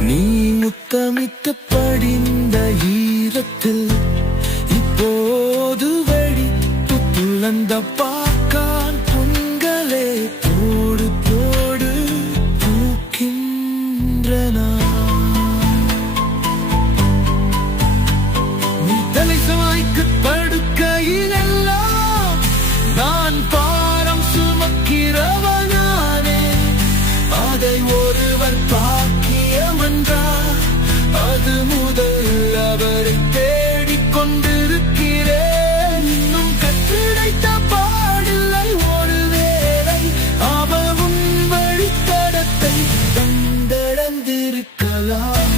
நீ முத்தமிட்டு படிந்த ஈரத்தில் இப்போது வழி புத்துழந்த பாக்கான் பொங்கலே போடு போடு பூக்கின்றன. நீ தலை சுமைக்கு படுக்கையிலெல்லாம் நான் பாரம் சுமக்கிறவனானே. அதை ஒருவர் பாக்கியம் என்றார், அது முதல் அவரை தேடிக் கொண்டிருக்கிறேன். இன்னும் கற்றிடைத்த பாடில்லை ஒருவேளை அவன் வழித்தடத்தை கண்டடைந்திருக்கலாம்.